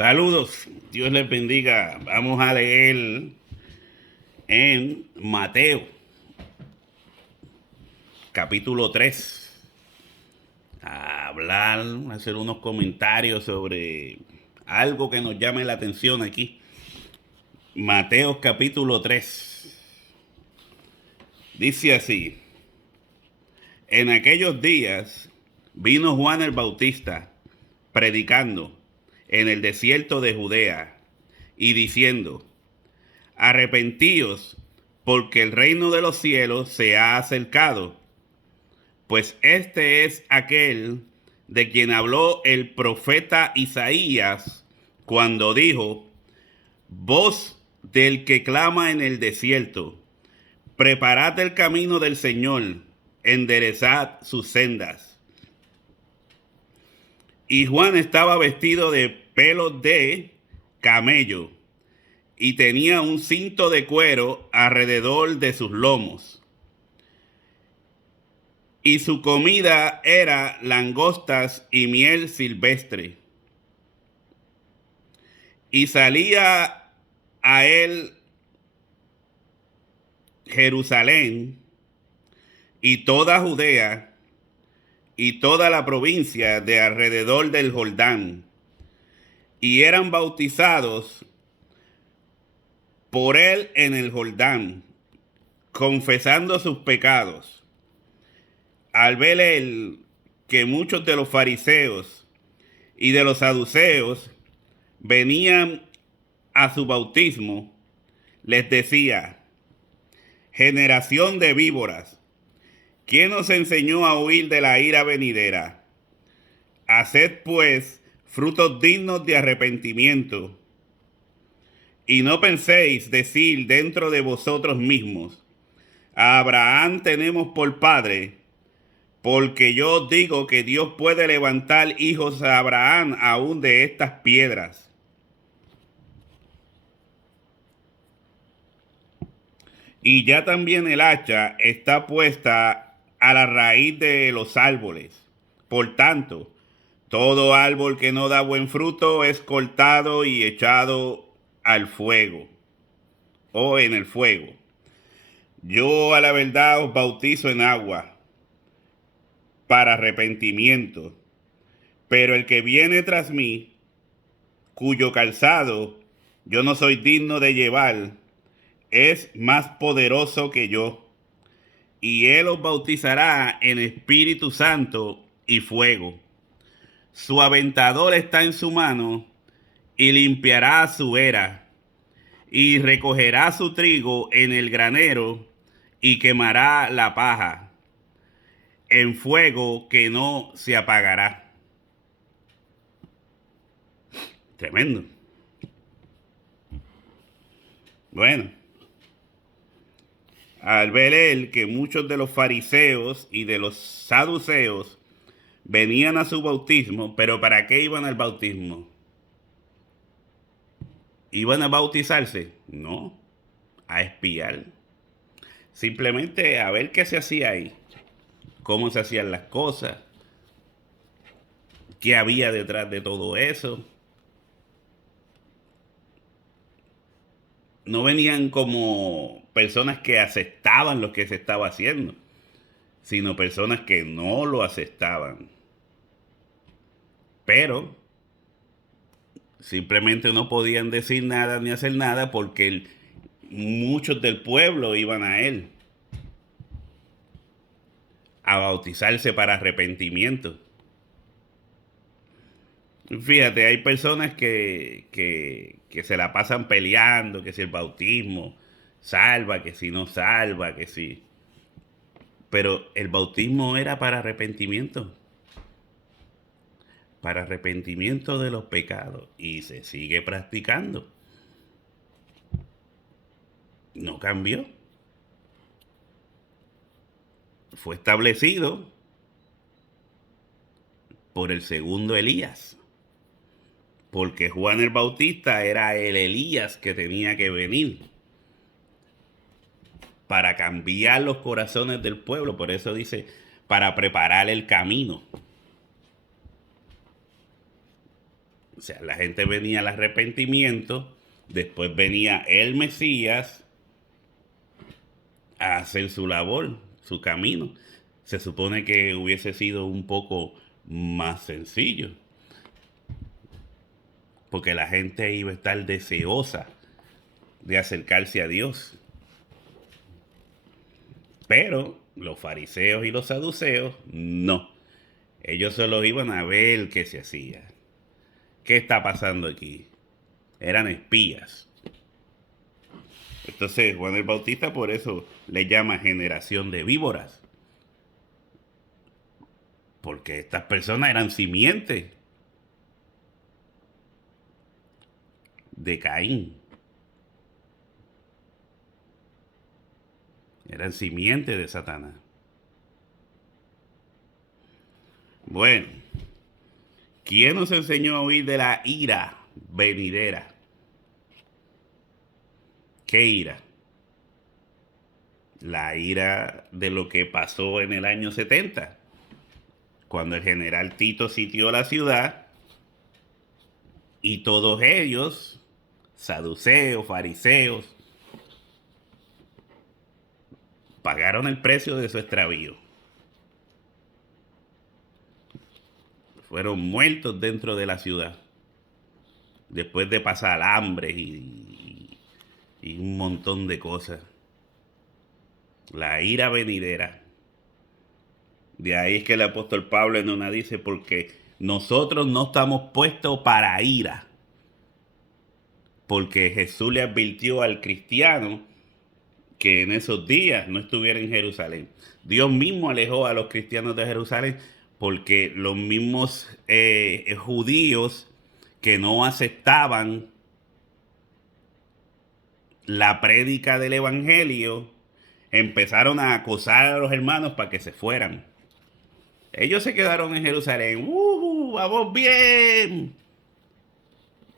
Saludos, Dios les bendiga. Vamos a leer en Mateo, capítulo 3. Hacer unos comentarios sobre algo que nos llame la atención aquí. Mateo, capítulo 3. Dice así: En aquellos días vino Juan el Bautista predicando en el desierto de Judea y diciendo: Arrepentíos, porque el reino de los cielos se ha acercado. Pues este es aquel de quien habló el profeta Isaías cuando dijo: Voz del que clama en el desierto, preparad el camino del Señor, enderezad sus sendas. Y Juan estaba vestido de pelos de camello y tenía un cinto de cuero alrededor de sus lomos. Y su comida era langostas y miel silvestre. Y salía a él Jerusalén y toda Judea y toda la provincia de alrededor del Jordán, y eran bautizados por él en el Jordán, confesando sus pecados. Al ver él que muchos de los fariseos y de los saduceos venían a su bautismo, les decía: Generación de víboras, ¿quién os enseñó a huir de la ira venidera? Haced pues frutos dignos de arrepentimiento. Y no penséis decir dentro de vosotros mismos: A Abraham tenemos por padre, porque yo os digo que Dios puede levantar hijos a Abraham aún de estas piedras. Y ya también el hacha está puesta a la raíz de los árboles. Por tanto, todo árbol que no da buen fruto es cortado y echado al fuego, o en el fuego. Yo a la verdad os bautizo en agua para arrepentimiento, pero el que viene tras mí, cuyo calzado yo no soy digno de llevar, es más poderoso que yo, y él os bautizará en Espíritu Santo y fuego. Su aventador está en su mano, y limpiará su era, y recogerá su trigo en el granero, y quemará la paja en fuego que no se apagará. Tremendo. Bueno, al ver él que muchos de los fariseos y de los saduceos venían a su bautismo, pero ¿para qué iban al bautismo? ¿Iban a bautizarse? No, a espiar. Simplemente a ver qué se hacía ahí, cómo se hacían las cosas, qué había detrás de todo eso. No venían como personas que aceptaban lo que se estaba haciendo, sino personas que no lo aceptaban. Pero simplemente no podían decir nada ni hacer nada porque muchos del pueblo iban a él a bautizarse para arrepentimiento. Fíjate, hay personas que se la pasan peleando, que si el bautismo salva, que si no salva, que si... Pero el bautismo era para arrepentimiento de los pecados, y se sigue practicando. No cambió. Fue establecido por el segundo Elías, porque Juan el Bautista era el Elías que tenía que venir para cambiar los corazones del pueblo. Por eso dice, para preparar el camino. O sea, la gente venía al arrepentimiento, después venía el Mesías a hacer su labor, su camino. Se supone que hubiese sido un poco más sencillo, porque la gente iba a estar deseosa de acercarse a Dios. Pero los fariseos y los saduceos, no. Ellos solo iban a ver qué se hacía. ¿Qué está pasando aquí? Eran espías. Entonces Juan el Bautista por eso le llama generación de víboras. Porque estas personas eran simientes de Caín. Eran simientes de Satanás. Bueno, ¿quién nos enseñó a huir de la ira venidera? ¿Qué ira? La ira de lo que pasó en el año 70, cuando el general Tito sitió la ciudad y todos ellos, saduceos, fariseos, pagaron el precio de su extravío. Fueron muertos dentro de la ciudad, después de pasar hambre y un montón de cosas. La ira venidera. De ahí es que el apóstol Pablo en una dice, porque nosotros no estamos puestos para ira. Porque Jesús le advirtió al cristiano que en esos días no estuviera en Jerusalén. Dios mismo alejó a los cristianos de Jerusalén porque los mismos judíos que no aceptaban la prédica del evangelio empezaron a acosar a los hermanos para que se fueran. Ellos se quedaron en Jerusalén. ¡Vamos bien!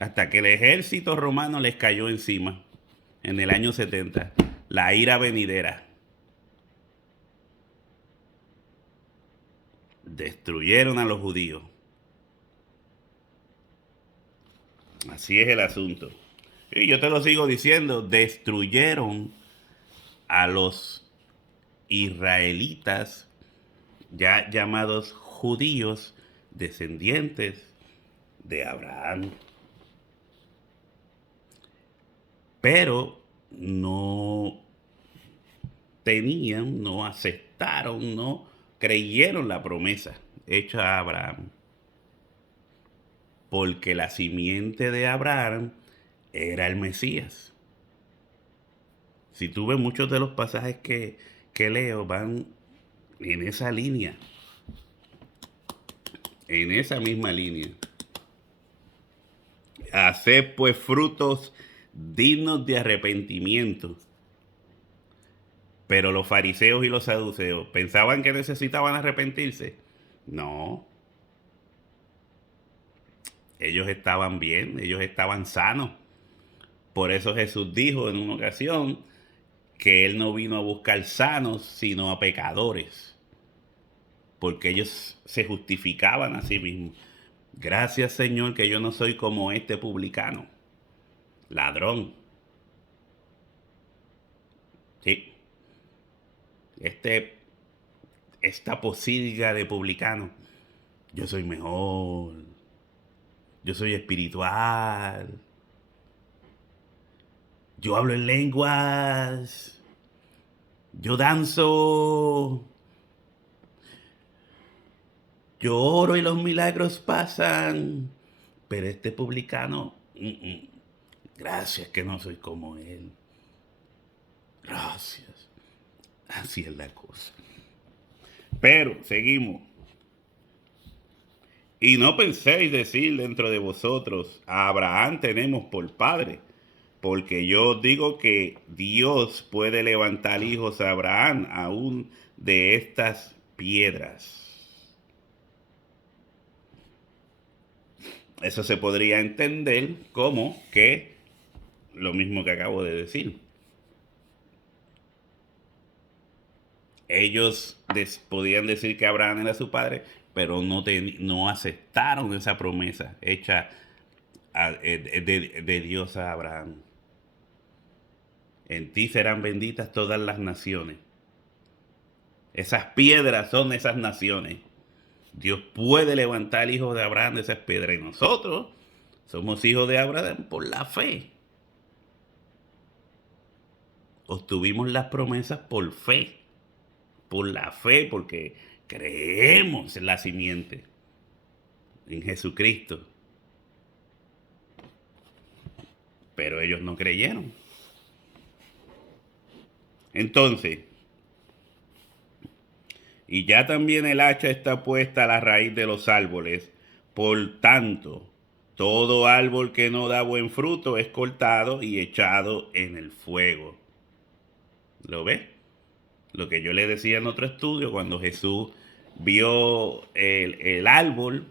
Hasta que el ejército romano les cayó encima en el año 70. La ira venidera. Destruyeron a los judíos. Así es el asunto. Y yo te lo sigo diciendo, destruyeron a los israelitas, ya llamados judíos, descendientes de Abraham. Pero no tenían, no aceptaron, no creyeron la promesa hecha a Abraham. Porque la simiente de Abraham era el Mesías. Si tú ves muchos de los pasajes que leo, van en esa línea. En esa misma línea. Haced pues frutos dignos de arrepentimiento. Pero los fariseos y los saduceos pensaban que necesitaban arrepentirse. No. Ellos estaban bien, ellos estaban sanos. Por eso Jesús dijo en una ocasión que Él no vino a buscar sanos, sino a pecadores. Porque ellos se justificaban a sí mismos. Gracias, Señor, que yo no soy como este publicano. Ladrón. Sí. Esta posilga de publicano. Yo soy mejor. Yo soy espiritual. Yo hablo en lenguas. Yo danzo. Yo oro y los milagros pasan. Pero este publicano, gracias que no soy como él. Gracias. Así es la cosa. Pero, seguimos. Y no penséis decir dentro de vosotros, a Abraham tenemos por padre. Porque yo os digo que Dios puede levantar hijos a Abraham aún de estas piedras. Eso se podría entender como que lo mismo que acabo de decir. Ellos podían decir que Abraham era su padre, pero no aceptaron esa promesa hecha de Dios a Abraham. En ti serán benditas todas las naciones. Esas piedras son esas naciones. Dios puede levantar hijos de Abraham de esas piedras. Y nosotros somos hijos de Abraham por la fe. Obtuvimos las promesas por fe. Por la fe, porque creemos en la simiente. En Jesucristo. Pero ellos no creyeron. Entonces, y ya también el hacha está puesta a la raíz de los árboles. Por tanto, todo árbol que no da buen fruto es cortado y echado en el fuego. ¿Lo ves? Lo que yo le decía en otro estudio, cuando Jesús vio el árbol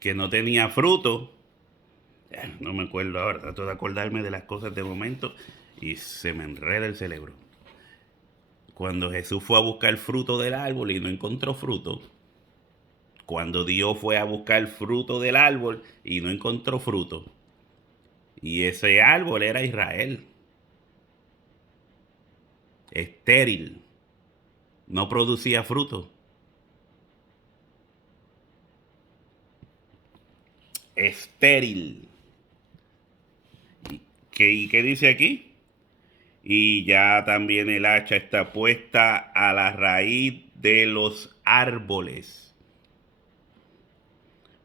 que no tenía fruto. No me acuerdo ahora, trato de acordarme de las cosas de momento y se me enreda el cerebro. Cuando Jesús fue a buscar fruto del árbol y no encontró fruto. Cuando Dios fue a buscar fruto del árbol y no encontró fruto. Y ese árbol era Israel. Estéril. No producía fruto. Estéril. ¿Y qué dice aquí? Y ya también el hacha está puesta a la raíz de los árboles.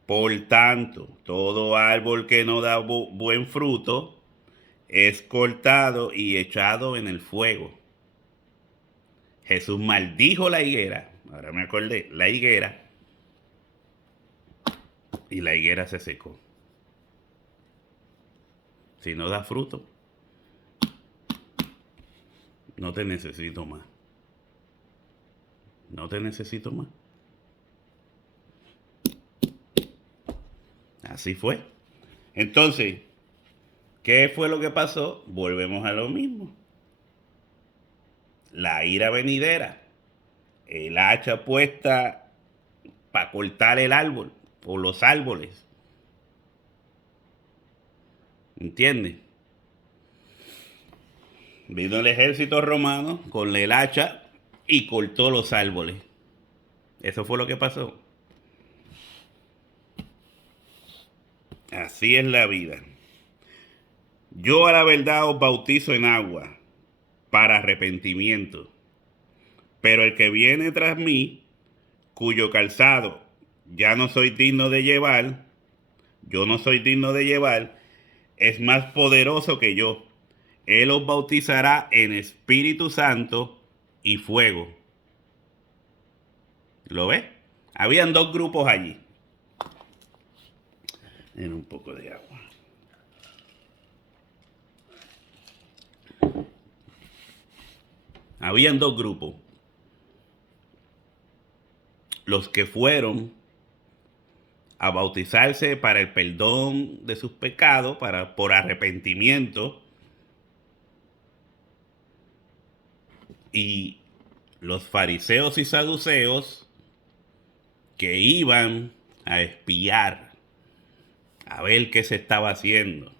Por tanto, todo árbol que no da buen fruto es cortado y echado en el fuego. Jesús maldijo la higuera. Ahora me acordé, la higuera. Y la higuera se secó. Si no da fruto, no te necesito más. No te necesito más. Así fue. Entonces, ¿qué fue lo que pasó? Volvemos a lo mismo. La ira venidera. El hacha puesta para cortar el árbol o los árboles. ¿Entiendes? Vino el ejército romano con el hacha y cortó los árboles. Eso fue lo que pasó. Así es la vida. Yo a la verdad os bautizo en agua para arrepentimiento. Pero el que viene tras mí, cuyo calzado ya no soy digno de llevar, yo no soy digno de llevar, es más poderoso que yo. Él os bautizará en Espíritu Santo y fuego. ¿Lo ves? Habían dos grupos allí. En un poco de agua. Habían dos grupos. Los que fueron a bautizarse para el perdón de sus pecados, por arrepentimiento. Y los fariseos y saduceos que iban a espiar, a ver qué se estaba haciendo,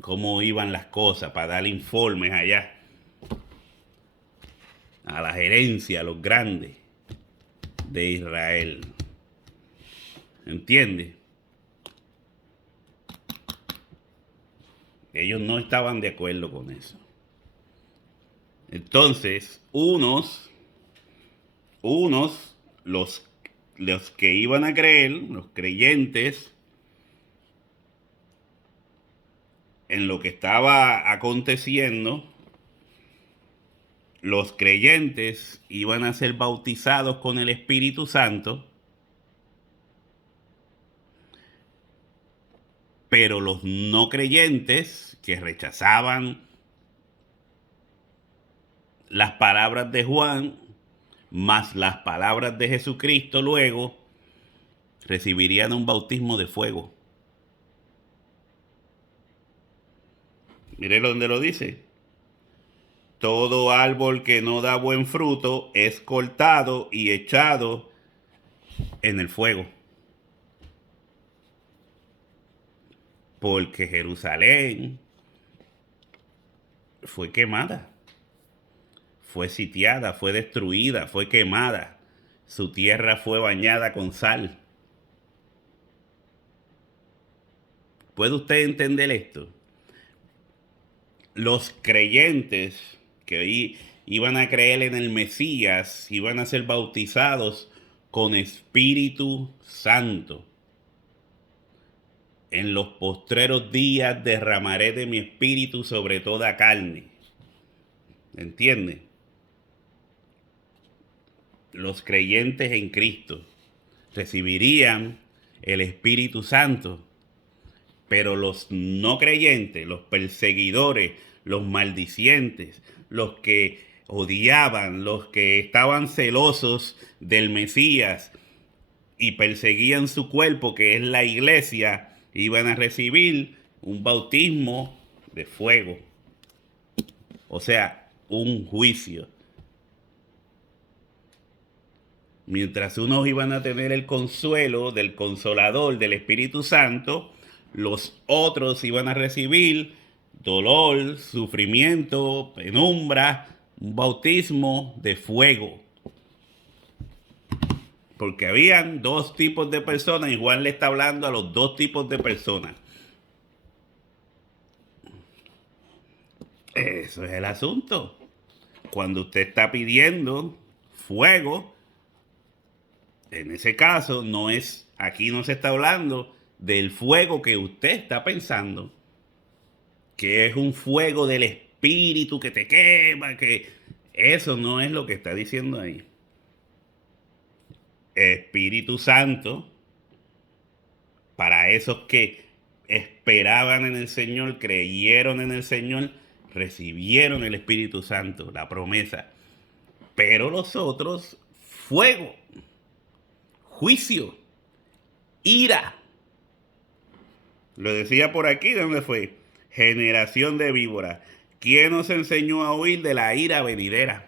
cómo iban las cosas, para dar informes allá a la gerencia, a los grandes de Israel. ¿Entiendes? Ellos no estaban de acuerdo con eso. Entonces, los que iban a creer, los creyentes, en lo que estaba aconteciendo, los creyentes iban a ser bautizados con el Espíritu Santo, pero los no creyentes que rechazaban las palabras de Juan, más las palabras de Jesucristo luego, recibirían un bautismo de fuego. Mire donde lo dice. Todo árbol que no da buen fruto es cortado y echado en el fuego. porque Jerusalén fue quemada, fue sitiada, fue destruida, fue quemada. Su tierra fue bañada con sal. ¿Puede usted entender esto? Los creyentes que iban a creer en el Mesías iban a ser bautizados con Espíritu Santo. En los postreros días derramaré de mi espíritu sobre toda carne. ¿Entiende? Los creyentes en Cristo recibirían el Espíritu Santo, pero los no creyentes, los perseguidores, los maldicientes, los que odiaban, los que estaban celosos del Mesías y perseguían su cuerpo, que es la iglesia, iban a recibir un bautismo de fuego. O sea, un juicio. Mientras unos iban a tener el consuelo del Consolador, del Espíritu Santo, los otros iban a recibir dolor, sufrimiento, penumbra, un bautismo de fuego. Porque habían dos tipos de personas y Juan le está hablando a los dos tipos de personas. Eso es el asunto. Cuando usted está pidiendo fuego, en ese caso aquí no se está hablando del fuego que usted está pensando, que es un fuego del espíritu que te quema, que eso no es lo que está diciendo ahí. Espíritu Santo, para esos que esperaban en el Señor, creyeron en el Señor, recibieron el Espíritu Santo, la promesa. Pero los otros, fuego, juicio, ira. Lo decía por aquí, ¿dónde fue? Generación de víboras. ¿Quién nos enseñó a huir de la ira venidera?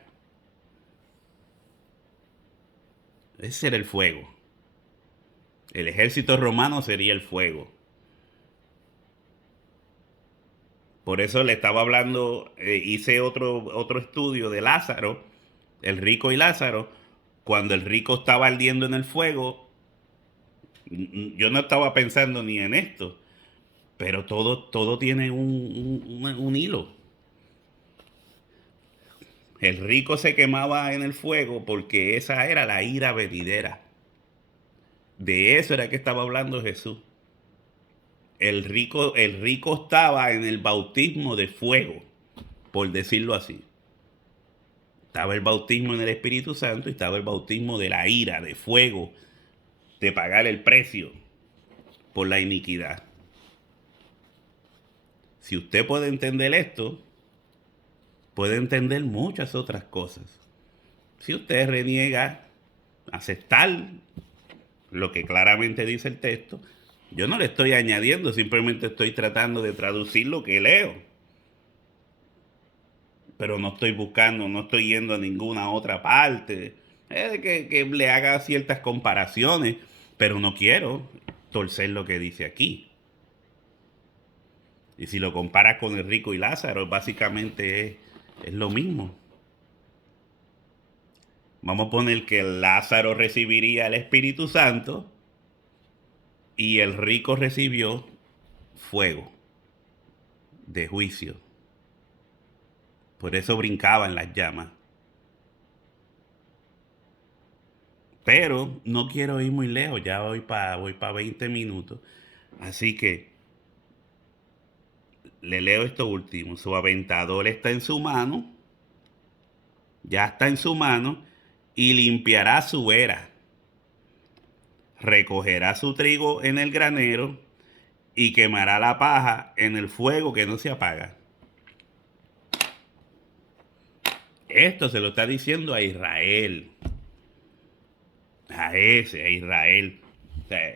Ese era el fuego. El ejército romano sería el fuego. Por eso le estaba hablando, hice otro estudio de Lázaro, el rico y Lázaro. Cuando el rico estaba ardiendo en el fuego, yo no estaba pensando ni en esto, pero todo tiene un hilo. El rico se quemaba en el fuego porque esa era la ira venidera. De eso era que estaba hablando Jesús. El rico estaba en el bautismo de fuego, por decirlo así. Estaba el bautismo en el Espíritu Santo y estaba el bautismo de la ira, de fuego, de pagar el precio por la iniquidad. Si usted puede entender esto, puede entender muchas otras cosas. Si usted reniega aceptar lo que claramente dice el texto, yo no le estoy añadiendo, simplemente estoy tratando de traducir lo que leo. Pero no estoy buscando, no estoy yendo a ninguna otra parte. Que le haga ciertas comparaciones, pero no quiero torcer lo que dice aquí. Y si lo comparas con el rico y Lázaro, básicamente es lo mismo. Vamos a poner que Lázaro recibiría el Espíritu Santo y el rico recibió fuego de juicio. Por eso brincaban las llamas. Pero no quiero ir muy lejos, ya voy para 20 minutos. Así que le leo esto último. Su aventador está en su mano, ya está en su mano, y limpiará su era. Recogerá su trigo en el granero y quemará la paja en el fuego que no se apaga. Esto se lo está diciendo a Israel. A Israel. O sea,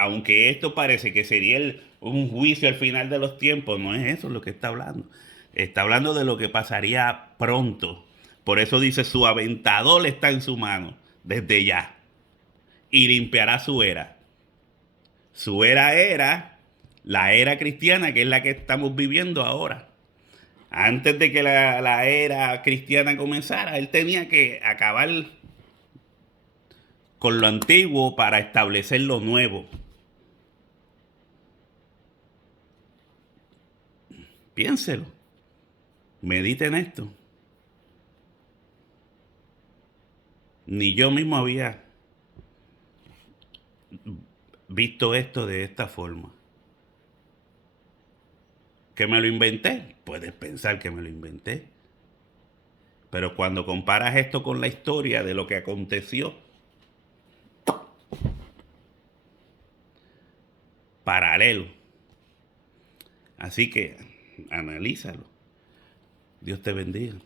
aunque esto parece que sería un juicio al final de los tiempos, no es eso lo que está hablando. Está hablando de lo que pasaría pronto. Por eso dice, su aventador está en su mano, desde ya. Y limpiará su era. Su era era la era cristiana, que es la que estamos viviendo ahora. Antes de que la era cristiana comenzara, él tenía que acabar con lo antiguo para establecer lo nuevo. Piénselo, medite en esto. Ni yo mismo había visto esto de esta forma. ¿Que me lo inventé? Puedes pensar que me lo inventé. Pero cuando comparas esto con la historia de lo que aconteció, paralelo. Así que analízalo. Dios te bendiga.